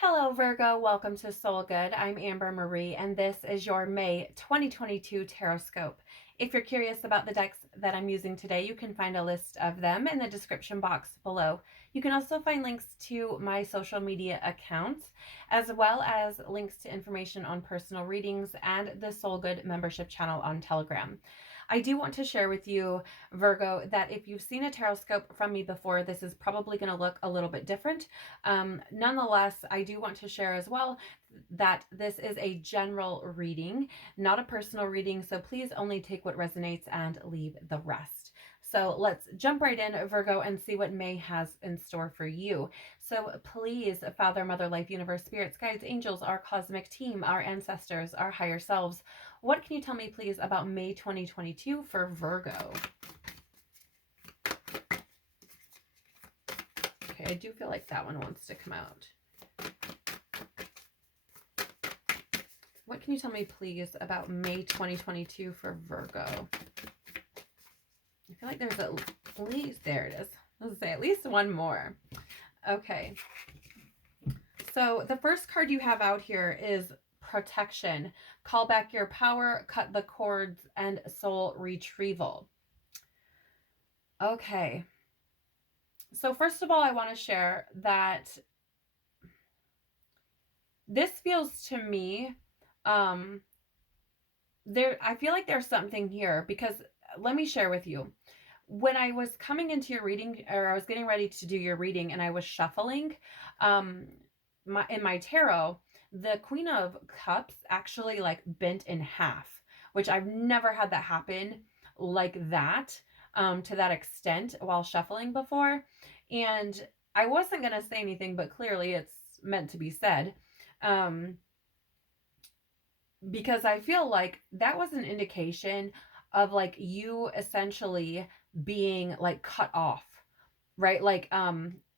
Hello, Virgo. Welcome to Soul Good. I'm Amber Marie, and this is your May 2022 Tarotscope. If you're curious about the decks that I'm using today, you can find a list of them in the description box below. You can also find links to my social media accounts, as well as links to information on personal readings and the Soul Good membership channel on Telegram. I do want to share with you, Virgo, that if you've seen a Tarotscope from me before, this is probably going to look a little bit different. Nonetheless, I do want to share as well that this is a general reading, not a personal reading, so please only take what resonates and leave the rest. So let's jump right in, Virgo, and see what May has in store for you. So please, Father, Mother, Life, Universe, Spirits, Guides, Angels, our cosmic team, our ancestors, our higher selves, what can you tell me, please, about May 2022 for Virgo? Okay, I do feel like that one wants to come out. What can you tell me, please, about May 2022 for Virgo? I feel like there's at least, there it is. Let's say at least one more. Okay. So the first card you have out here is Protection. Call back your power, cut the cords, and soul retrieval. Okay. So first of all, I want to share that this feels to me, I feel like there's something here, because let me share with you. When I was coming into your reading, or I was getting ready to do your reading, and I was shuffling, in my tarot, the Queen of Cups actually like bent in half, which I've never had that happen like that, to that extent while shuffling before. And I wasn't going to say anything, but clearly it's meant to be said. Because I feel like that was an indication of like you essentially being like cut off, right? Like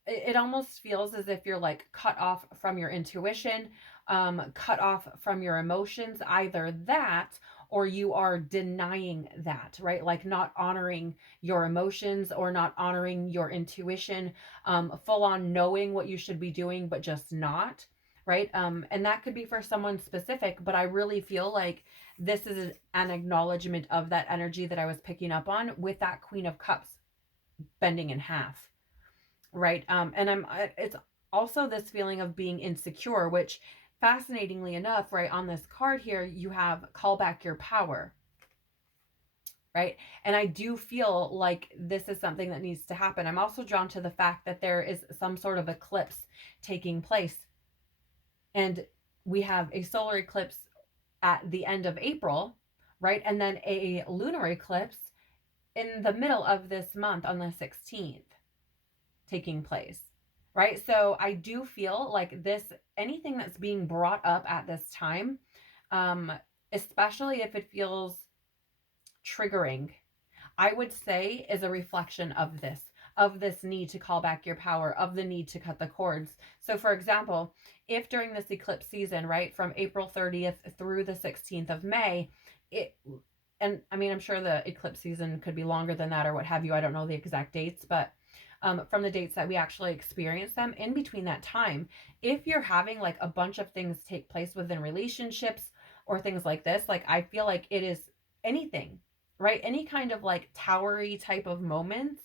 it almost feels as if you're like cut off from your intuition, cut off from your emotions, either that or you are denying that, right? Like not honoring your emotions or not honoring your intuition, full on knowing what you should be doing but just not, right? And that could be for someone specific, but I really feel like this is an acknowledgement of that energy that I was picking up on with that Queen of Cups bending in half, right? And it's also this feeling of being insecure, which fascinatingly enough, right, on this card here, you have call back your power, right? And I do feel like this is something that needs to happen. I'm also drawn to the fact that there is some sort of eclipse taking place, and we have a solar eclipse at the end of April, right? And then a lunar eclipse in the middle of this month on the 16th taking place, right? So I do feel like this, anything that's being brought up at this time, especially if it feels triggering, I would say is a reflection of this need to call back your power, of the need to cut the cords. So for example, if during this eclipse season, right, from April 30th through the 16th of May, and I mean, I'm sure the eclipse season could be longer than that or what have you. I don't know the exact dates, but from the dates that we actually experience them, in between that time, if you're having like a bunch of things take place within relationships or things like this, like I feel like it is anything, right? Any kind of like towery type of moments,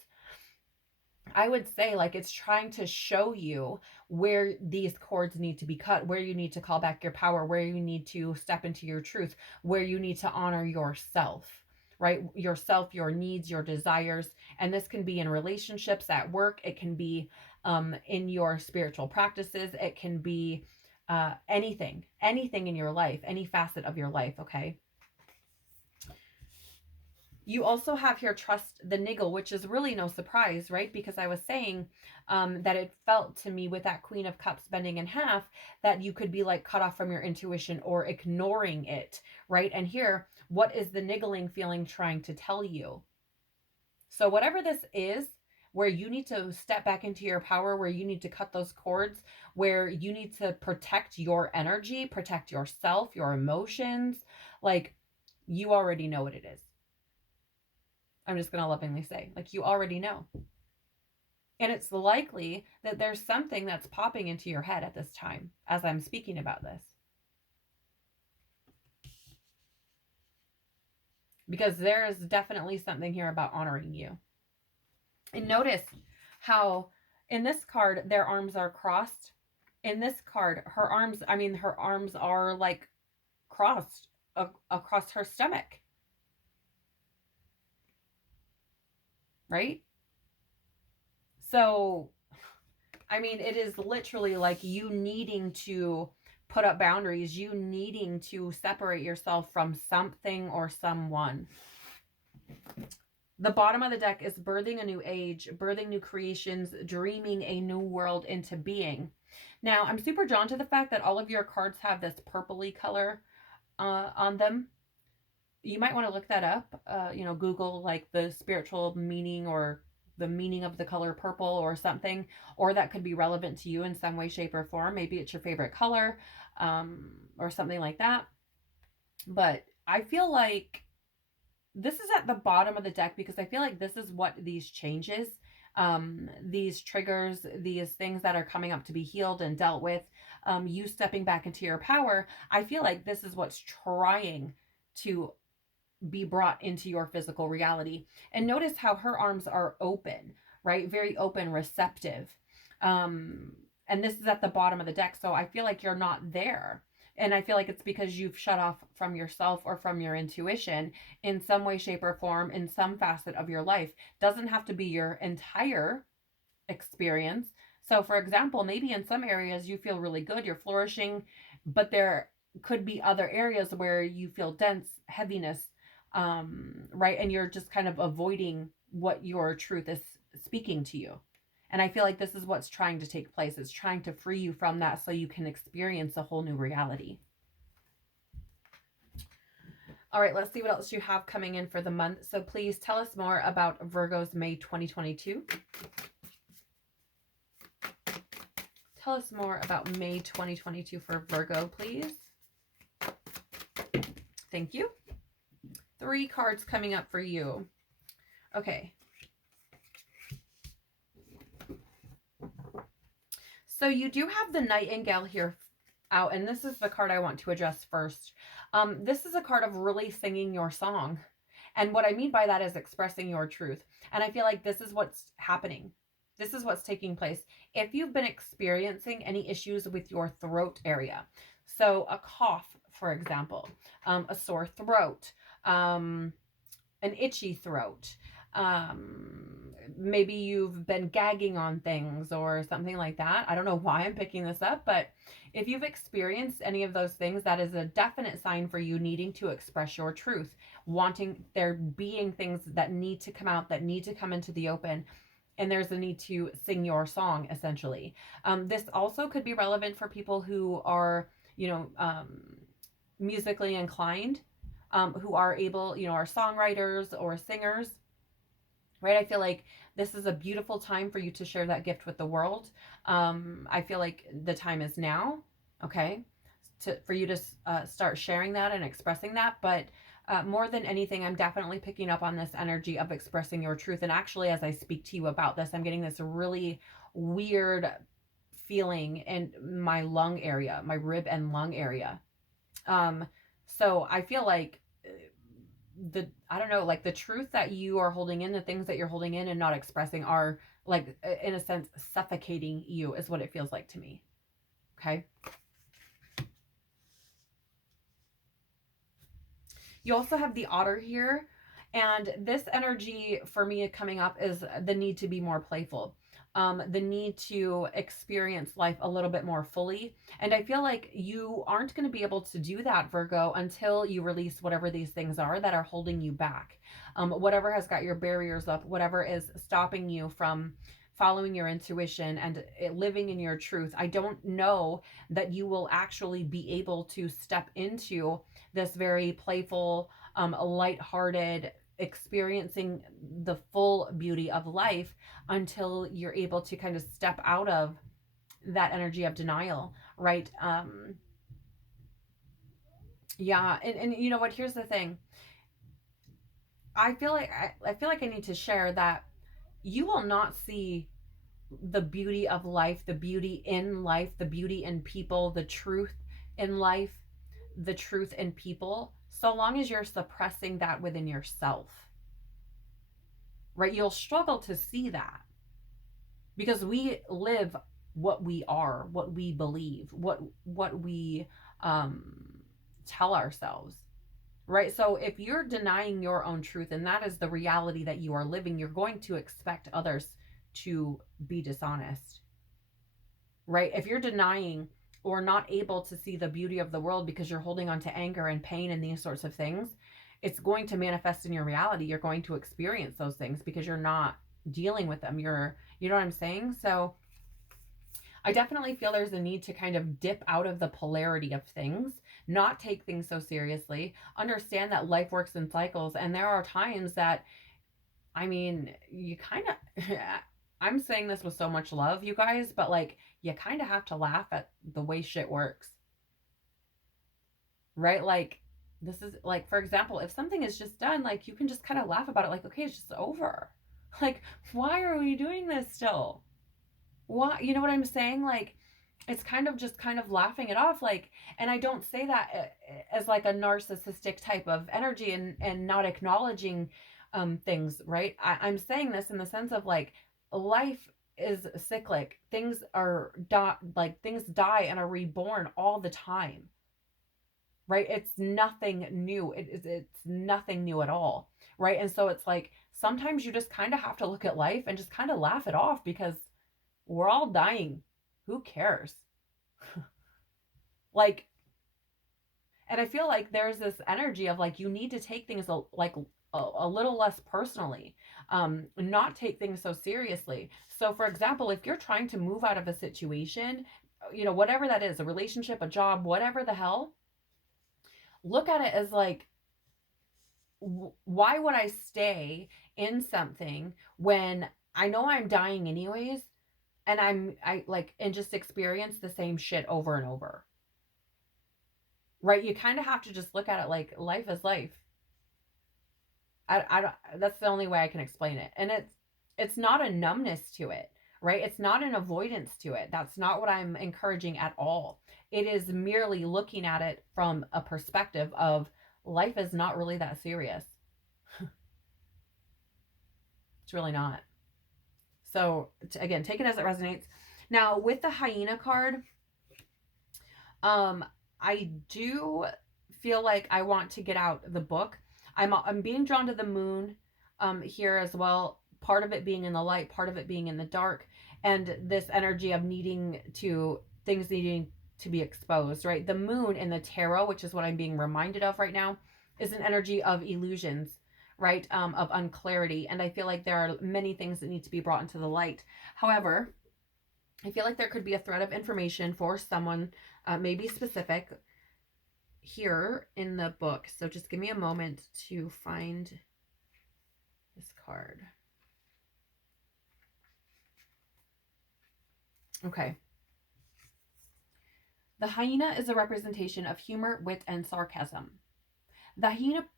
I would say like it's trying to show you where these cords need to be cut, where you need to call back your power, where you need to step into your truth, where you need to honor yourself, right? Yourself, your needs, your desires. And this can be in relationships, at work. It can be in your spiritual practices. It can be anything in your life, any facet of your life, okay? You also have here trust the niggle, which is really no surprise, right? Because I was saying that it felt to me with that Queen of Cups bending in half that you could be like cut off from your intuition or ignoring it, right? And here, what is the niggling feeling trying to tell you? So whatever this is, where you need to step back into your power, where you need to cut those cords, where you need to protect your energy, protect yourself, your emotions, like you already know what it is. I'm just going to lovingly say, like, you already know. And it's likely that there's something that's popping into your head at this time as I'm speaking about this. Because there is definitely something here about honoring you. And notice how in this card their arms are crossed. In this card, her arms are like crossed across her stomach, right? So, I mean, it is literally like you needing to put up boundaries, you needing to separate yourself from something or someone. The bottom of the deck is birthing a new age, birthing new creations, dreaming a new world into being. Now, I'm super drawn to the fact that all of your cards have this purpley color on them. You might want to look that up. Google like the spiritual meaning or the meaning of the color purple or something, or that could be relevant to you in some way, shape, or form. Maybe it's your favorite color, or something like that. But I feel like this is at the bottom of the deck because I feel like this is what these changes, these triggers, these things that are coming up to be healed and dealt with, you stepping back into your power. I feel like this is what's trying to be brought into your physical reality. And notice how her arms are open, right? Very open, receptive. And this is at the bottom of the deck. So I feel like you're not there. And I feel like it's because you've shut off from yourself or from your intuition in some way, shape, or form, in some facet of your life. Doesn't have to be your entire experience. So, for example, maybe in some areas you feel really good, you're flourishing, but there could be other areas where you feel dense, heaviness, right? And you're just kind of avoiding what your truth is speaking to you. And I feel like this is what's trying to take place. It's trying to free you from that so you can experience a whole new reality. All right, let's see what else you have coming in for the month. So please tell us more about Virgo's May 2022. Tell us more about May 2022 for Virgo, please. Thank you. 3 cards coming up for you. Okay. So you do have the Nightingale here out, and this is the card I want to address first. This is a card of really singing your song. And what I mean by that is expressing your truth. And I feel like this is what's happening. This is what's taking place. If you've been experiencing any issues with your throat area, so a cough, for example, a sore throat, an itchy throat, maybe you've been gagging on things or something like that. I don't know why I'm picking this up, but if you've experienced any of those things, that is a definite sign for you needing to express your truth, wanting there being things that need to come out, that need to come into the open. And there's a need to sing your song, essentially. This also could be relevant for people who are, musically inclined, who are able, are songwriters or singers, right? I feel like this is a beautiful time for you to share that gift with the world. I feel like the time is now, okay, for you to start sharing that and expressing that. But more than anything, I'm definitely picking up on this energy of expressing your truth. And actually, as I speak to you about this, I'm getting this really weird feeling in my lung area, my rib and lung area. So I feel like I don't know, like the truth that you are holding in, the things that you're holding in and not expressing are like, in a sense, suffocating you is what it feels like to me. Okay. You also have the Otter here. And this energy for me coming up is the need to be more playful, the need to experience life a little bit more fully. And I feel like you aren't going to be able to do that, Virgo, until you release whatever these things are that are holding you back. Whatever has got your barriers up, whatever is stopping you from following your intuition and living in your truth. I don't know that you will actually be able to step into this very playful, lighthearted, experiencing the full beauty of life until you're able to kind of step out of that energy of denial, right? Yeah, and you know what? Here's the thing. I feel like I need to share that you will not see the beauty of life, the beauty in life, the beauty in people, the truth in life, the truth in people, so long as you're suppressing that within yourself, right? You'll struggle to see that because we live what we are, what we believe, what we tell ourselves, right? So if you're denying your own truth and that is the reality that you are living, you're going to expect others to be dishonest, right? If you're denying or not able to see the beauty of the world because you're holding on to anger and pain and these sorts of things, it's going to manifest in your reality. You're going to experience those things because you're not dealing with them. You know what I'm saying? So I definitely feel there's a need to kind of dip out of the polarity of things, not take things so seriously, understand that life works in cycles. And there are times that, I mean, you kind of, I'm saying this with so much love, you guys, but like, you kind of have to laugh at the way shit works, right? Like, this is like, for example, if something is just done, like, you can just kind of laugh about it, like, okay, it's just over. Like, why are we doing this still? Why, you know what I'm saying? Like, it's kind of just kind of laughing it off, like, and I don't say that as like a narcissistic type of energy and not acknowledging things, right? I'm saying this in the sense of like, life is cyclic. Things are like things die and are reborn all the time, right? It's nothing new. It's nothing new at all, right? And so it's like sometimes you just kind of have to look at life and just kind of laugh it off because we're all dying. Who cares? Like, and I feel like there's this energy of like you need to take things a little less personally, not take things so seriously. So for example, if you're trying to move out of a situation, you know, whatever that is, a relationship, a job, whatever the hell, look at it as like, why would I stay in something when I know I'm dying anyways, and I like, and just experience the same shit over and over, right? You kind of have to just look at it like life is life. I don't, that's the only way I can explain it. And it's not a numbness to it, right? It's not an avoidance to it. That's not what I'm encouraging at all. It is merely looking at it from a perspective of life is not really that serious. It's really not. So again, take it as it resonates. Now with the hyena card, um, I do feel like I want to get out the book. I'm being drawn to the moon here as well. Part of it being in the light, part of it being in the dark, and this energy of needing to things needing to be exposed, right? The moon in the tarot, which is what I'm being reminded of right now, is an energy of illusions, right? Of unclarity. And I feel like there are many things that need to be brought into the light. However, I feel like there could be a thread of information for someone, maybe specific, here in the book. So just give me a moment to find this card. Okay. The hyena is a representation of humor, wit, and sarcasm. The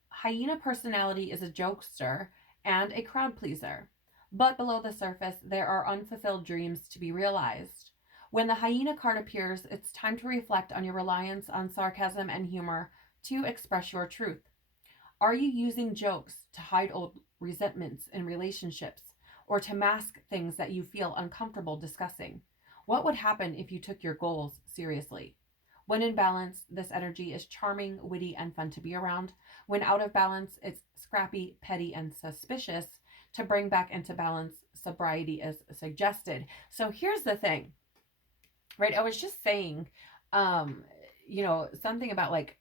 hyena personality is a jokester and a crowd pleaser. But below the surface, there are unfulfilled dreams to be realized. When the hyena card appears, it's time to reflect on your reliance on sarcasm and humor to express your truth. Are you using jokes to hide old resentments in relationships or to mask things that you feel uncomfortable discussing? What would happen if you took your goals seriously? When in balance, this energy is charming, witty, and fun to be around. When out of balance, it's scrappy, petty, and suspicious. To bring back into balance, sobriety is suggested. So here's the thing, right? I was just saying, something about like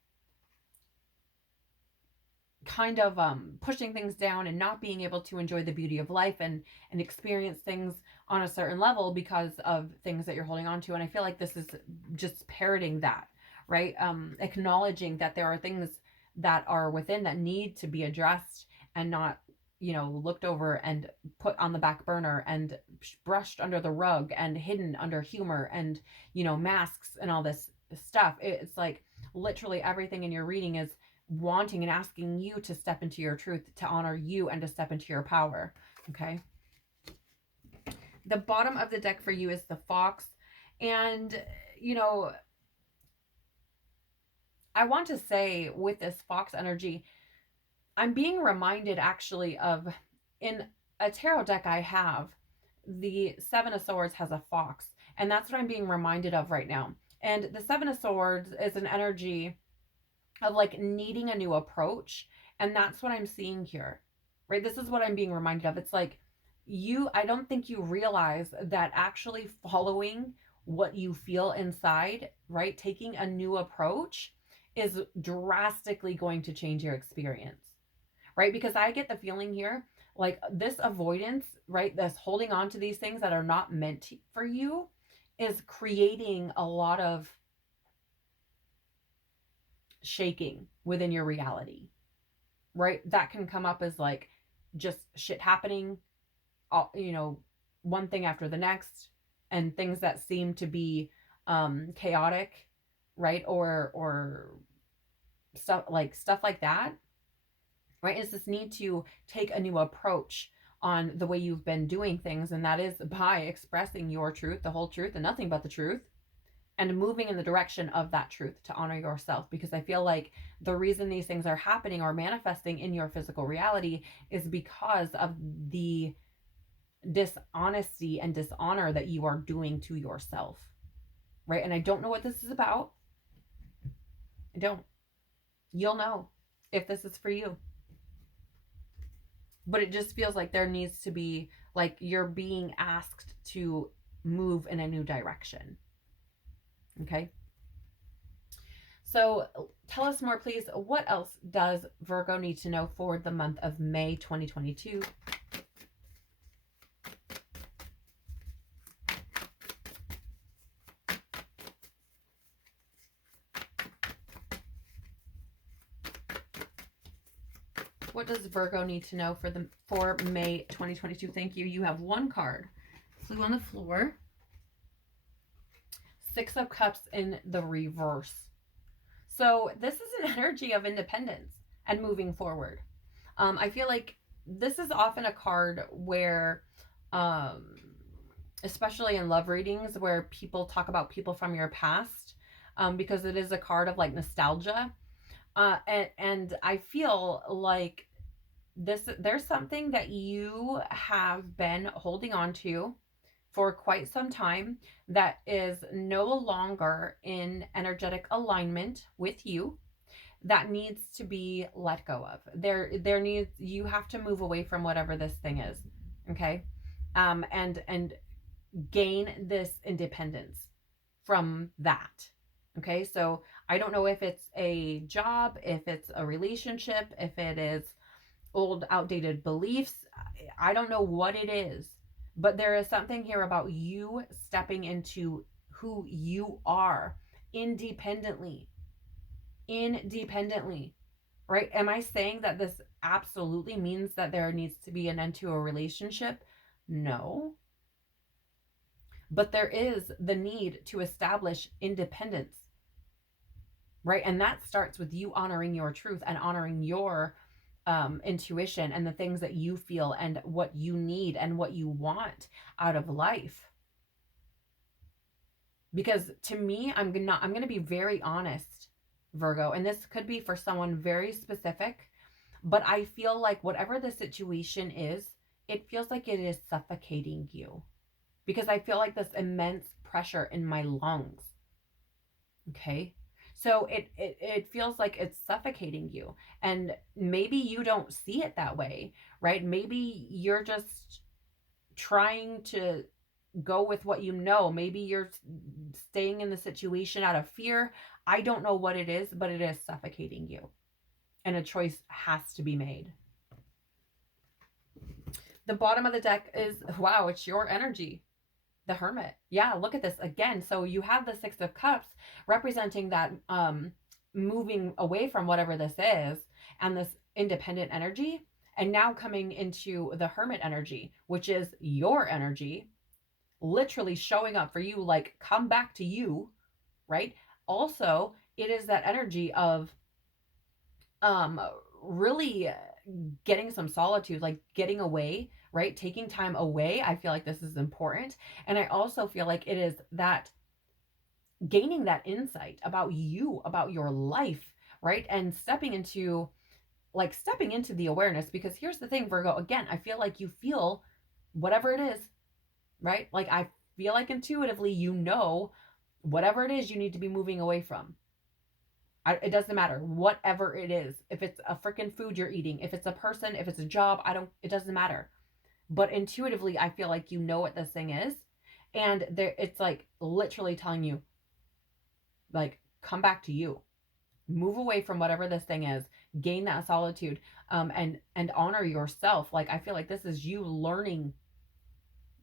kind of pushing things down and not being able to enjoy the beauty of life and experience things on a certain level because of things that you're holding on to. And I feel like this is just parroting that, right? Acknowledging that there are things that are within that need to be addressed and not, looked over and put on the back burner and brushed under the rug and hidden under humor and, masks and all this stuff. It's like literally everything in your reading is wanting and asking you to step into your truth, to honor you, and to step into your power. Okay. The bottom of the deck for you is the Fox. And, you know, I want to say with this Fox energy, I'm being reminded actually of, in a tarot deck I have, the Seven of Swords has a fox. And that's what I'm being reminded of right now. And the Seven of Swords is an energy of like needing a new approach. And that's what I'm seeing here, right? This is what I'm being reminded of. It's like I don't think you realize that actually following what you feel inside, right? Taking a new approach is drastically going to change your experience, right? Because I get the feeling here, like this avoidance, right? This holding on to these things that are not meant for you is creating a lot of shaking within your reality, right? That can come up as like just shit happening, all, one thing after the next, and things that seem to be chaotic, right? Or stuff like that, right? Is this need to take a new approach on the way you've been doing things, and that is by expressing your truth, the whole truth, and nothing but the truth, and moving in the direction of that truth to honor yourself. Because I feel like the reason these things are happening or manifesting in your physical reality is because of the dishonesty and dishonor that you are doing to yourself, right? And I don't know what this is about. I don't. You'll know if this is for you. But it just feels like there needs to be, like, you're being asked to move in a new direction. Okay? So tell us more, please. What else does Virgo need to know for the month of May 2022? What does Virgo need to know for May 2022? Thank you. You have one card. Flew on the floor. Six of Cups in the reverse. So this is an energy of independence and moving forward. I feel like this is often a card where, especially in love readings, where people talk about people from your past, because it is a card of like nostalgia. And I feel like there's something that you have been holding on to for quite some time that is no longer in energetic alignment with you, that needs to be let go of. You have to move away from whatever this thing is. Okay. And gain this independence from that. Okay. So I don't know if it's a job, if it's a relationship, if it is old outdated beliefs. I don't know what it is, but there is something here about you stepping into who you are independently, right? Am I saying that this absolutely means that there needs to be an end to a relationship? No. But there is the need to establish independence, right? And that starts with you honoring your truth and honoring your intuition and the things that you feel and what you need and what you want out of life. Because to me, I'm gonna be very honest, Virgo, and this could be for someone very specific, but I feel like whatever the situation is, it feels like it is suffocating you, because I feel like this immense pressure in my lungs. Okay. So it feels like it's suffocating you. And maybe you don't see it that way, right? Maybe you're just trying to go with what you know. Maybe you're staying in the situation out of fear. I don't know what it is, but it is suffocating you. And a choice has to be made. The bottom of the deck is, wow, it's your energy. The Hermit. Yeah, look at this again. So you have the Six of Cups representing that moving away from whatever this is and this independent energy, and now coming into the Hermit energy, which is your energy, literally showing up for you, like come back to you, right? Also, it is that energy of really getting some solitude, like getting away, right? Taking time away, I feel like this is important. And I also feel like it is that gaining that insight about you, about your life, right? And stepping into the awareness, because here's the thing, Virgo, again, I feel like you feel whatever it is, right? Like I feel like intuitively, you know, whatever it is you need to be moving away from. It doesn't matter, whatever it is. If it's a freaking food you're eating, if it's a person, if it's a job, it doesn't matter. But intuitively, I feel like you know what this thing is. And it's like literally telling you, like, come back to you, move away from whatever this thing is, gain that solitude, and honor yourself. Like, I feel like this is you learning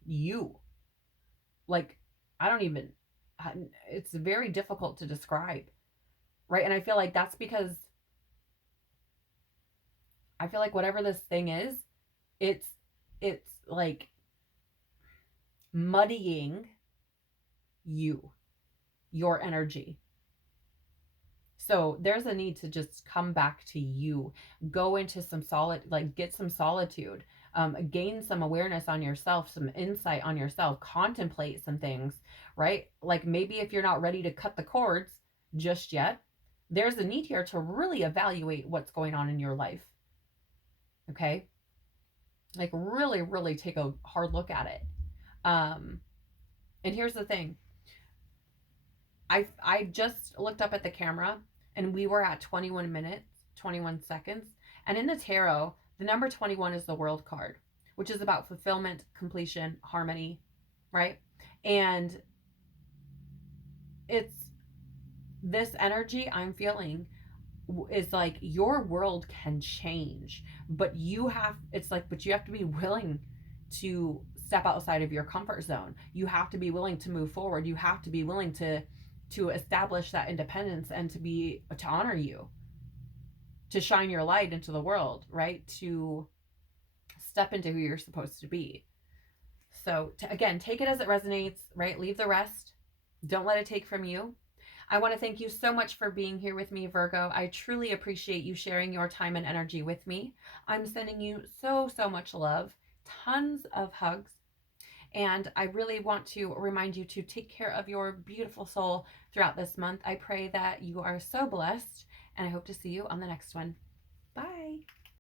you. Like, I don't even, it's very difficult to describe, right? And I feel like that's because I feel like whatever this thing is, it's it's like muddying you, your energy. So there's a need to just come back to you, go into some like get some solitude, gain some awareness on yourself, some insight on yourself, contemplate some things, right? Like maybe if you're not ready to cut the cords just yet, there's a need here to really evaluate what's going on in your life. Okay. Like really, really take a hard look at it. Um, and here's the thing. I just looked up at the camera and we were at 21 minutes, 21 seconds. And in the tarot, the number 21 is the world card, which is about fulfillment, completion, harmony, right? And it's this energy I'm feeling is like your world can change, but but you have to be willing to step outside of your comfort zone. You have to be willing to move forward. You have to be willing to establish that independence and to honor you, to shine your light into the world, right? To step into who you're supposed to be. So again, take it as it resonates, right? Leave the rest. Don't let it take from you. I want to thank you so much for being here with me, Virgo. I truly appreciate you sharing your time and energy with me. I'm sending you so, so much love, tons of hugs. And I really want to remind you to take care of your beautiful soul throughout this month. I pray that you are so blessed, and I hope to see you on the next one. Bye.